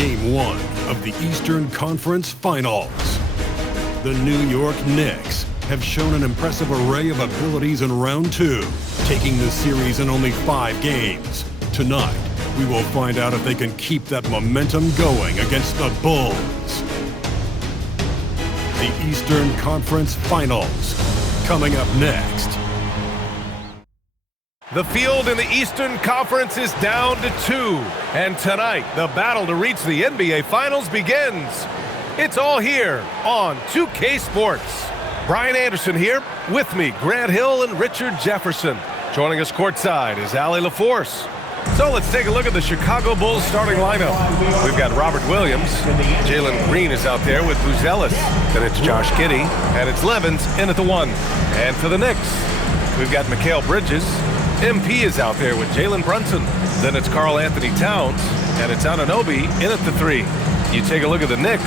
Game 1 of the Eastern Conference Finals. The New York Knicks have shown an impressive array of abilities in round 2, taking the series in only 5 games. Tonight, we will find out if they can keep that momentum going against the Bulls. The Eastern Conference Finals, coming up next. The field in the Eastern Conference is down to 2, and tonight, the battle to reach the NBA Finals begins. It's all here on 2K Sports. Brian Anderson here, with me, Grant Hill and Richard Jefferson. Joining us courtside is Allie LaForce. So let's take a look at the Chicago Bulls starting lineup. We've got Robert Williams. Jalen Green is out there with Buzelis. Then it's Josh Giddey, and it's Levens in at the 1. And for the Knicks, we've got Mikal Bridges. MP is out there with Jalen Brunson. Then it's Karl Anthony Towns, and it's Anunoby in at the 3. You take a look at the Knicks.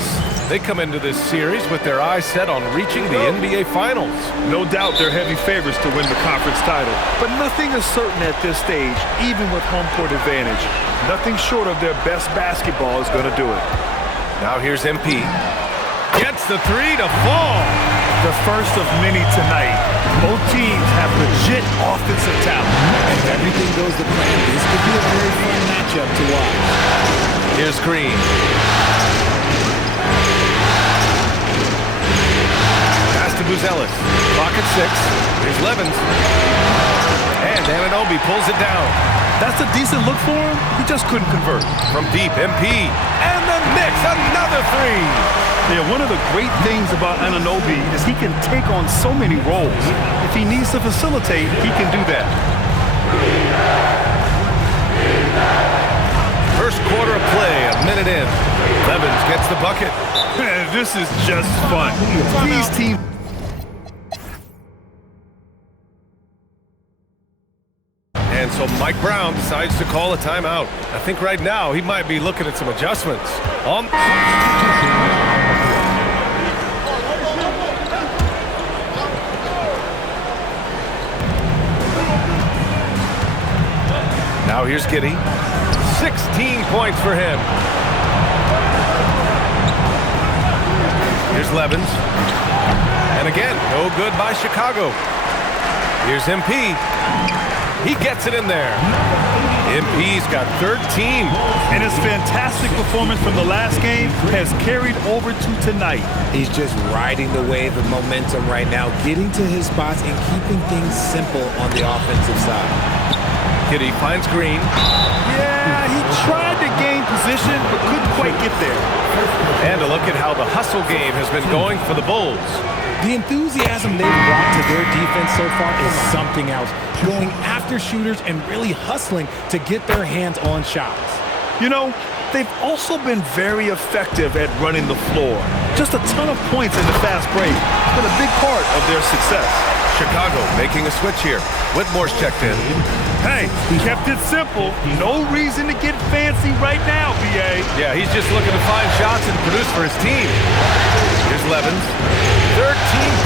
They come into this series with their eyes set on reaching the NBA Finals. No doubt they're heavy favorites to win the conference title, but nothing is certain at this stage, even with home court advantage. Nothing short of their best basketball is going to do it. Now here's MP. Gets the 3 to fall. The first of many tonight. Both teams have legit offensive talent. And if everything goes to plan, this could be a very fun matchup to watch. Here's Green. Pass to Buzelis. Clock at 6. Here's Levens. And Anunoby pulls it down. That's a decent look for him. He just couldn't convert. From deep, MP. And the Knicks, another 3. Yeah, one of the great things about Anunoby is he can take on so many roles. If he needs to facilitate, he can do that. First quarter of play, a minute in. Levens gets the bucket. This is just fun. These teams... And so Mike Brown decides to call a timeout. I think right now he might be looking at some adjustments. Now here's Giddey. 16 points for him. Here's Levens. And again, no good by Chicago. Here's MP. He gets it in there. MP's got 13. And his fantastic performance from the last game has carried over to tonight. He's just riding the wave of momentum right now, getting to his spots and keeping things simple on the offensive side. Giddey finds Green. Yeah, he tried to gain position, but couldn't quite get there. And a look at how the hustle game has been going for the Bulls. The enthusiasm they've brought to their defense so far is something else. Going after shooters and really hustling to get their hands on shots. You know, they've also been very effective at running the floor. Just a ton of points in the fast break. It's been a big part of their success. Chicago making a switch here. Whitmore's checked in. Hey, he kept it simple. No reason to get fancy right now, BA. Yeah, he's just looking to find shots and produce for his team. Here's Levens. 13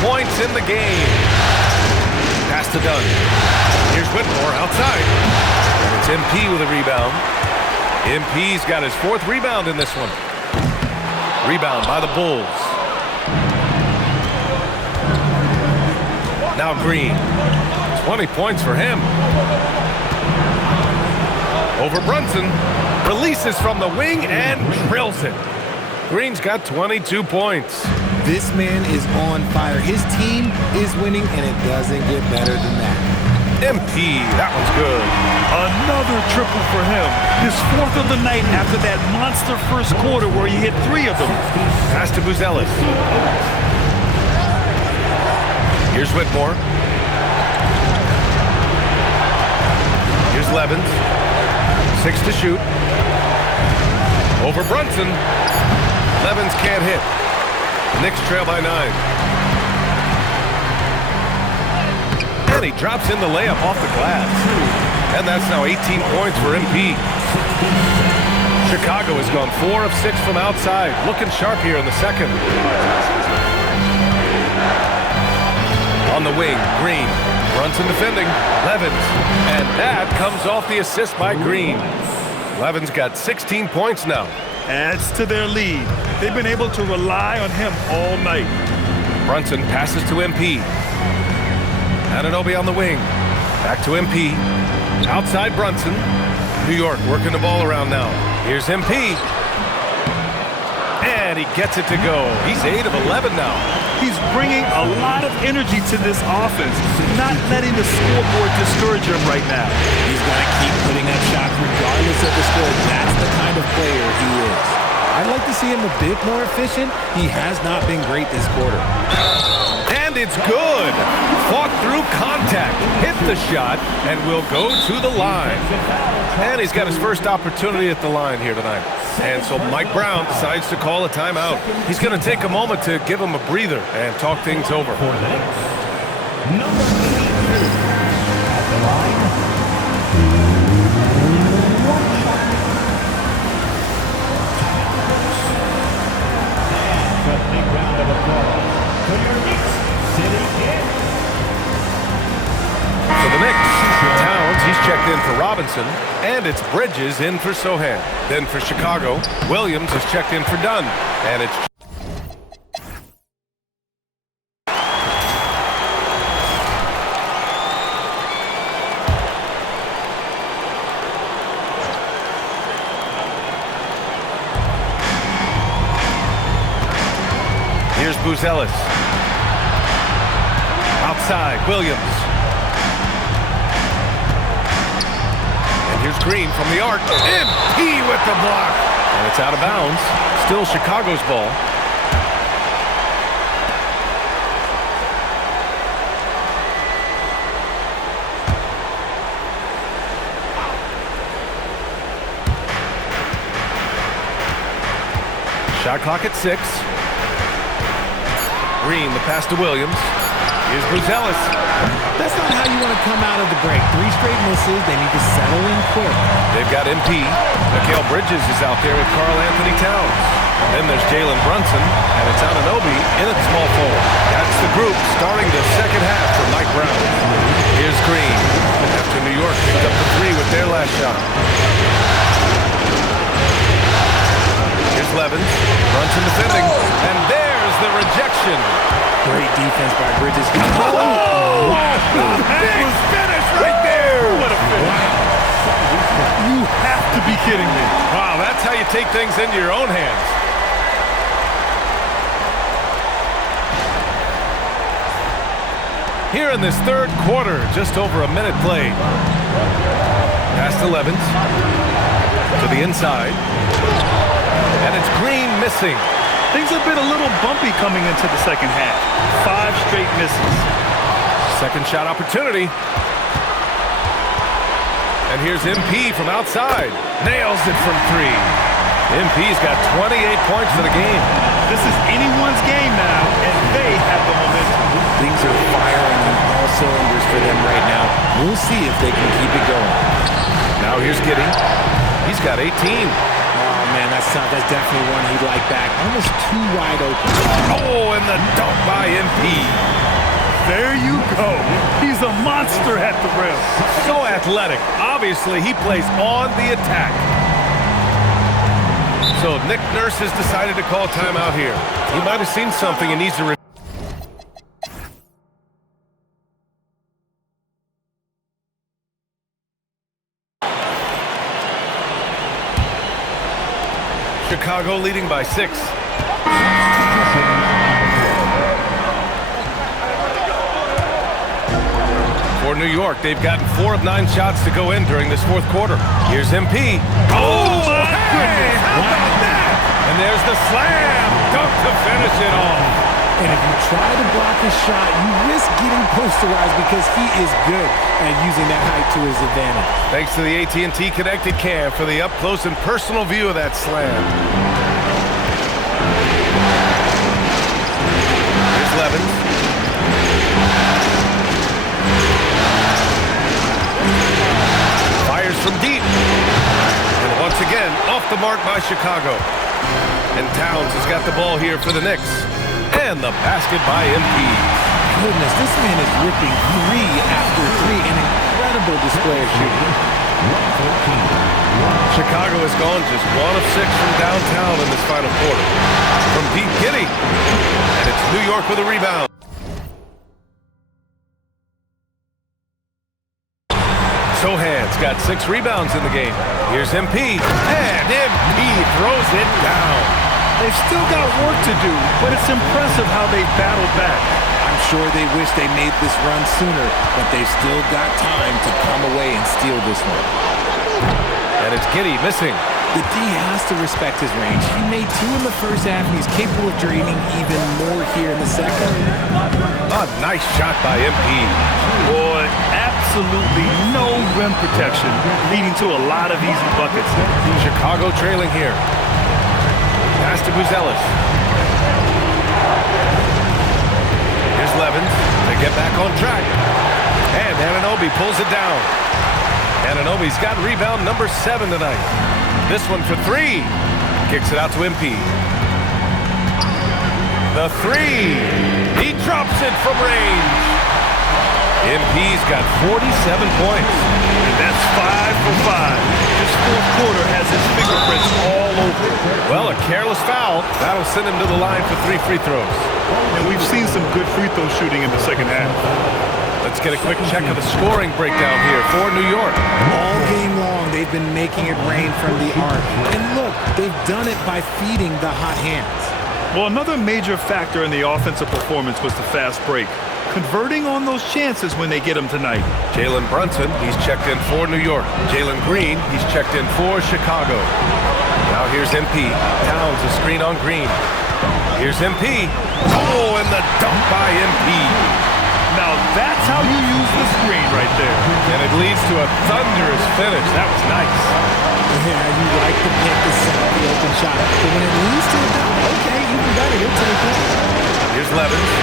points in the game. Pass to Dunn. Here's Whitmore outside. And it's MP with a rebound. MP's got his 4th rebound in this one. Rebound by the Bulls. Now Green. 20 points for him. Over Brunson. Releases from the wing and drills it. Green's got 22 points. This man is on fire. His team is winning, and it doesn't get better than that. MP, that one's good. Another triple for him. His 4th of the night after that monster first quarter where he hit 3 of them. Pass to Buzelis. Here's Whitmore. Here's Levens. 6 to shoot. Over Brunson. Levens can't hit. The Knicks trail by 9. And he drops in the layup off the glass. And that's now 18 points for MP. Chicago has gone 4 of 6 from outside. Looking sharp here in the second. On the wing, Green. Brunson defending. Levens. And that comes off the assist by Green. Levens got 16 points now. adds to their lead. They've been able to rely on him all night. Brunson passes to MP. Anunoby on the wing. Back to MP. Outside Brunson. New York working the ball around now. Here's MP. And he gets it to go. He's 8 of 11 now. He's bringing a lot of energy to this offense, not letting the scoreboard discourage him right now. He's got to keep putting up shots regardless of the score. That's the kind of player he is. I'd like to see him a bit more efficient. He has not been great this quarter. And it's good. Fought through contact, hit the shot, and will go to the line. And he's got his first opportunity at the line here tonight. And so Mike Brown decides to call a timeout. He's going to take a moment to give him a breather and talk things over. Number 8 at the line. A big round of applause for your Knicks sitting in. For the Knicks, Towns, he's checked in for Robinson, and it's Bridges in for Sohan. Then for Chicago, Williams is checked in for Dunn, and it's here's Buzelis. Outside, Williams. And here's Green from the arc. MP with the block. And it's out of bounds. Still Chicago's ball. Shot clock at 6. Green, the pass to Williams. Here's Buzelis. That's not how you want to come out of the break. 3 straight misses. They need to settle in quick. They've got MP. Mikal Bridges is out there with Karl Anthony Towns. Then there's Jalen Brunson, and it's Anunoby in at small forward. That's the group starting the second half for Mike Brown. Here's Green. After New York picked up the 3 with their last shot. Here's Levens. Brunson defending. And there's the rejection. Great defense by Bridges. Oh! Big finish right there! What a finish. You have to be kidding me. Wow, that's how you take things into your own hands. Here in this third quarter, just over a minute played. Pass to Levens. To the inside. And it's Green missing. Things have been a little bumpy coming into the second half. 5 straight misses. Second shot opportunity. And here's MP from outside. Nails it from 3. MP's got 28 points for the game. This is anyone's game now, and they have the momentum. Things are firing on all cylinders for them right now. We'll see if they can keep it going. Now here's Giddey. He's got 18. Oh, man, that's tough. That's definitely one he'd like back. Almost too wide open. Oh, and the dunk by MP. There you go. He's a monster at the rim. So athletic. Obviously, he plays on the attack. So Nick Nurse has decided to call timeout here. He might have seen something and needs to Chicago leading by 6. For New York, they've gotten 4 of 9 shots to go in during this fourth quarter. Here's MP. Oh, my goodness! How about that? And there's the slam. Dunk to finish it off. And if you try to block his shot, you risk getting posterized because he is good at using that height to his advantage. Thanks to the AT&T Connected Cam for the up-close and personal view of that slam. Here's Levens. Fires from deep. And once again, off the mark by Chicago. And Towns has got the ball here for the Knicks. And the basket by MP. Goodness, this man is ripping 3 after 3. An incredible display of shooting. Chicago has gone just 1 of 6 from downtown in this final quarter. From deep, Giddey. And it's New York with a rebound. Sohan's got 6 rebounds in the game. Here's MP. And MP throws it down. They've still got work to do, but it's impressive how they battled back. I'm sure they wish they made this run sooner, but they've still got time to come away and steal this one. And it's Giddey missing. The D has to respect his range. He made 2 in the first half, and he's capable of draining even more here in the second. A nice shot by MP. Boy, absolutely no rim protection, leading to a lot of easy buckets. Chicago trailing here. Pass to Buzelis. Here's Levens to get back on track. And Anunoby pulls it down. Anunoby's got rebound number 7 tonight. This one for 3. Kicks it out to MP. The 3. He drops it from range. MP's got 47 points. And that's 5 for 5. This fourth quarter has his fingerprints all over it. Well, a careless foul. That'll send him to the line for 3 free throws. And we've seen some good free throw shooting in the second half. Let's get a quick check of the scoring breakdown here for New York. All game long, they've been making it rain from the arc. And look, they've done it by feeding the hot hands. Well, another major factor in the offensive performance was the fast break. Converting on those chances when they get them tonight. Jalen Brunson, he's checked in for New York. Jalen Green, he's checked in for Chicago. Now here's MP. Towns a screen on Green. Here's MP. Oh, and the dunk by MP. Now that's how you use the screen right there. And it leads to a thunderous finish. That was nice. Yeah, you like to pick the set of the open shot. But when it leads to a dunk, okay, even better, you'll take it. Here's Levens.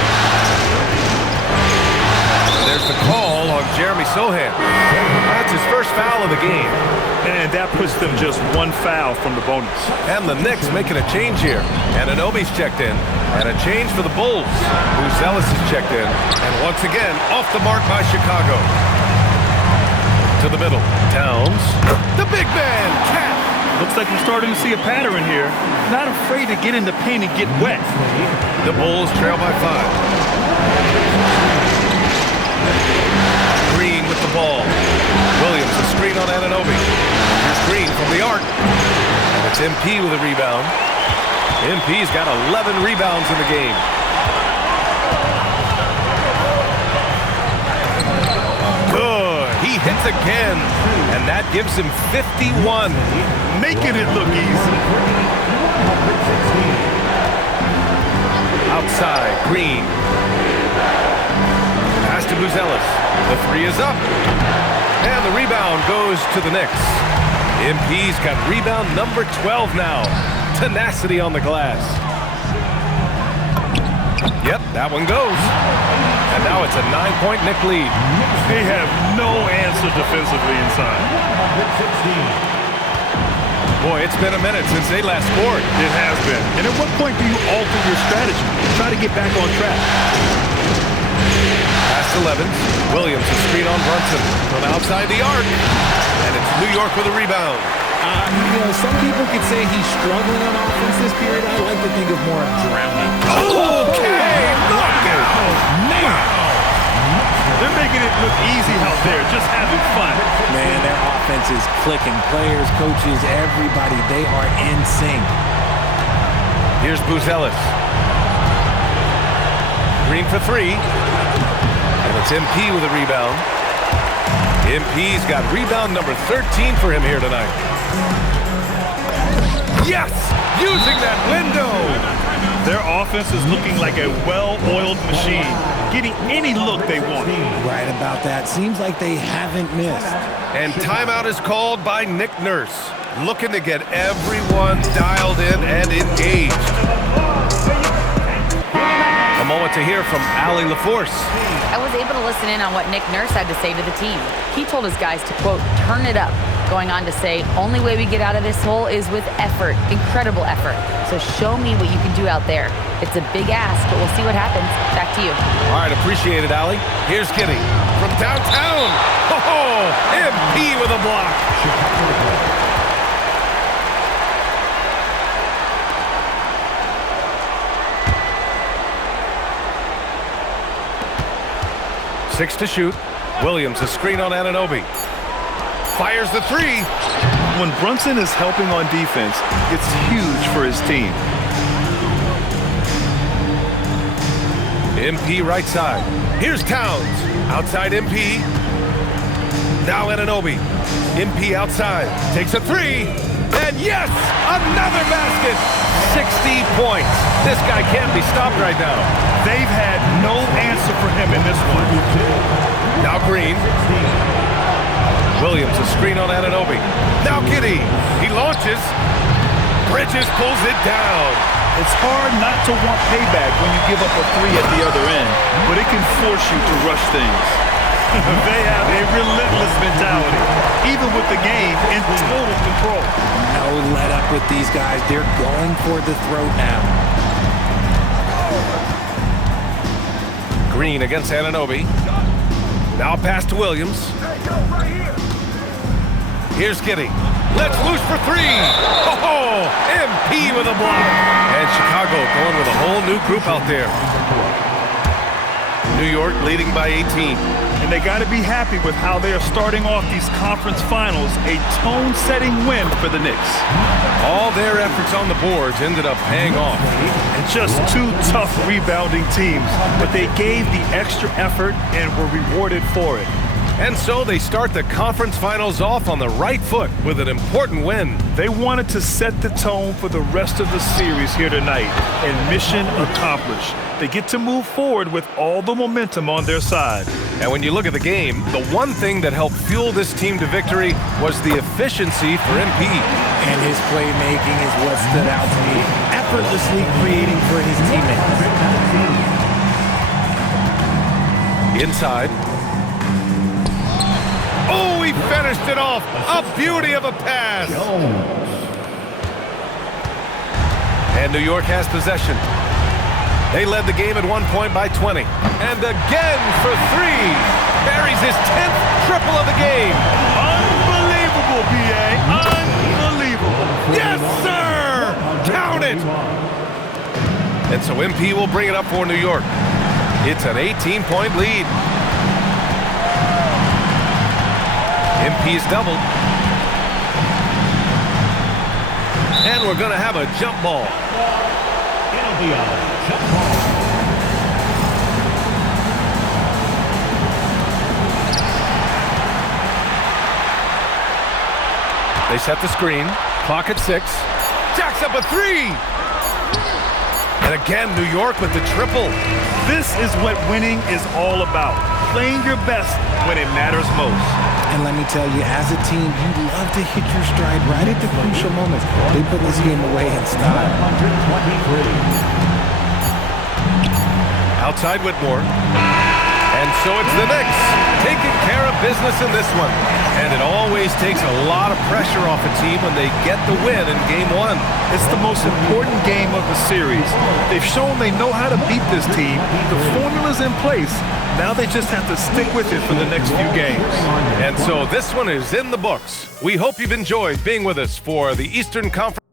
There's the call on Jeremy Sohan. That's his first foul of the game. And that puts them just 1 foul from the bonus. And the Knicks making a change here. Anunoby's checked in. And a change for the Bulls. Buzelis is checked in. And once again, off the mark by Chicago. To the middle. Towns. The big man, Cat. Looks like we're starting to see a pattern here. Not afraid to get in the paint and get wet. The Bulls trail by 5. Green with the ball. Williams, a screen on Anunoby. Here's Green from the arc. And it's MP with a rebound. MP's got 11 rebounds in the game. Good. He hits again. And that gives him 51. Making it look easy. Outside, Green. Pass to Buzelis. The 3 is up. And the rebound goes to the Knicks. MP's got rebound number 12 now. Tenacity on the glass. Yep, that one goes. And now it's a 9-point Knick lead. They have no answer defensively inside. Boy, it's been a minute since they last scored. It has been. And at what point do you alter your strategy? Try to get back on track. Pass to Levens. Williams, a screen on Brunson from outside the arc. And it's New York with a rebound. You know, some people could say he's struggling on offense this period. I like to think of more of drowning. Okay, knockout. Man. They're making it look easy out there, just having fun. Man, their offense is clicking. Players, coaches, everybody, they are in sync. Here's Buzelis. Green for 3. And it's MP with a rebound. MP's got rebound number 13 for him here tonight. Yes! Using that window! Their offense is looking like a well-oiled machine, getting any look they want. Right about that. Seems like they haven't missed. And timeout is called by Nick Nurse, looking to get everyone dialed in and engaged. A moment to hear from Allie LaForce. I was able to listen in on what Nick Nurse had to say to the team. He told his guys to, quote, turn it up, going on to say, only way we get out of this hole is with effort, incredible effort. So show me what you can do out there. It's a big ask, but we'll see what happens. Back to you. All right, appreciate it, Allie. Here's Giddey from downtown. Oh, MP with a block. 6 to shoot. Williams, a screen on Anunoby. Fires the three. When Brunson is helping on defense, it's huge for his team. MP right side. Here's Towns. Outside MP. Now Anunoby. MP outside. Takes a three. And yes, another basket. 60 points. This guy can't be stopped right now. They've had no answer for him in this one. Now Green. Williams, a screen on Anunoby. Now Giddey. He launches. Bridges pulls it down. It's hard not to want payback when you give up a three at the other end, but it can force you to rush things. They have a relentless mentality, even with the game in total control. No let up with these guys. They're going for the throat now. Green against Anunoby. Now pass to Williams. Here's Giddey. Let's loose for three. Oh, MP with a block. And Chicago going with a whole new group out there. New York leading by 18. And they got to be happy with how they are starting off these conference finals. A tone-setting win for the Knicks. All their efforts on the boards ended up paying off. And just two tough rebounding teams, but they gave the extra effort and were rewarded for it. And so they start the conference finals off on the right foot with an important win. They wanted to set the tone for the rest of the series here tonight, and mission accomplished. They get to move forward with all the momentum on their side. And when you look at the game, the one thing that helped fuel this team to victory was the efficiency for MP. And his playmaking is what stood out to me. Effortlessly creating for his teammates. Inside. Oh, he finished it off. A beauty of a pass. And New York has possession. They led the game at 1 point by 20. And again for three. Buries his 10th triple of the game. Unbelievable, B.A. Unbelievable. Yes, sir! Count it! And so MP will bring it up for New York. It's an 18-point lead. MP's doubled. And we're going to have a jump ball. It'll be a jump ball. They set the screen. Clock at 6. Jacks up a three. And again, New York with the triple. This is what winning is all about. Playing your best when it matters most. And let me tell you, as a team, you love to hit your stride right at the crucial moments. They put this game away in style. 123. Outside Whitmore. And so it's the Knicks taking care of business in this one. And it always takes a lot of pressure off a team when they get the win in Game 1. It's the most important game of the series. They've shown they know how to beat this team. The formula's in place. Now they just have to stick with it for the next few games. And so this one is in the books. We hope you've enjoyed being with us for the Eastern Conference.